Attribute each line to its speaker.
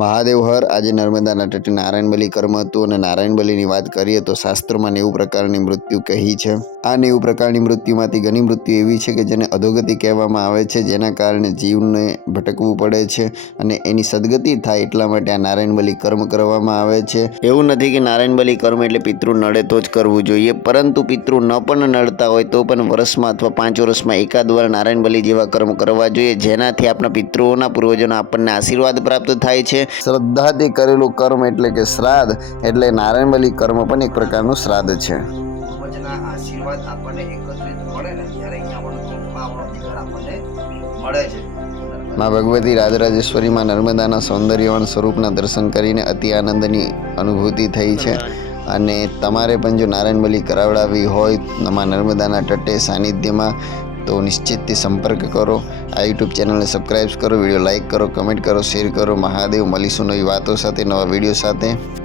Speaker 1: મહાદેવ હર. આજે નર્મદાના તટે નારાયણ બલિ કર્મ હતું અને નારાયણ બલિની વાત કરીએ તો શાસ્ત્રોમાં નેવું પ્રકારની મૃત્યુ કહી છે. આ નેવું પ્રકારની મૃત્યુમાંથી ઘણી મૃત્યુ એવી છે કે જેને અધોગતિ કહેવામાં આવે છે, જેના કારણે જીવને ભટકવું પડે છે અને એની સદગતિ થાય એટલા માટે આ નારાયણ બલિ કર્મ કરવામાં આવે છે. એવું નથી કે નારાયણ બલિ કર્મ એટલે પિતૃ નડે તો જ કરવું જોઈએ, પરંતુ પિતૃ ન પણ નડતા હોય તો પણ વર્ષમાં અથવા પાંચ વર્ષમાં એકાદ વાર નારાયણ બલિ જેવા કર્મ કરવા જોઈએ, જેનાથી આપણા પિતૃઓના પૂર્વજોના આપણને આશીર્વાદ પ્રાપ્ત થાય છે શ્રદ્ધાથી કરેલું કર્મ એટલે કે શ્રાદ્ધ એટલે નારાયણબલી કર્મ પણ એક પ્રકારનું શ્રાદ્ધ છે.
Speaker 2: આશીર્વાદ આપણને એકત્રિત મળે ને ત્યારે અહીંયા આપણો અધિકાર આપણને મળે છે.
Speaker 1: માં ભગવતી રાજરાજેશ્વરીમાં નર્મદાના સૌંદર્યવાન સ્વરૂપના દર્શન કરીને અતિ આનંદની અનુભૂતિ થઈ છે. અને તમારે પણ જો નારાયણ બલી કરાવડાવી હોયમાં નર્મદાના તટે સાનિધ્યમાં તો નિશ્ચિતથી સંપર્ક કરો. આ યુટ્યુબ ચેનલને સબસ્ક્રાઈબ કરો વીડિયો લાઇક કરો કમેન્ટ કરો શેર કરો. મહાદેવ, મળીશું નવી વાતો સાથે, નવા વીડિયો સાથે.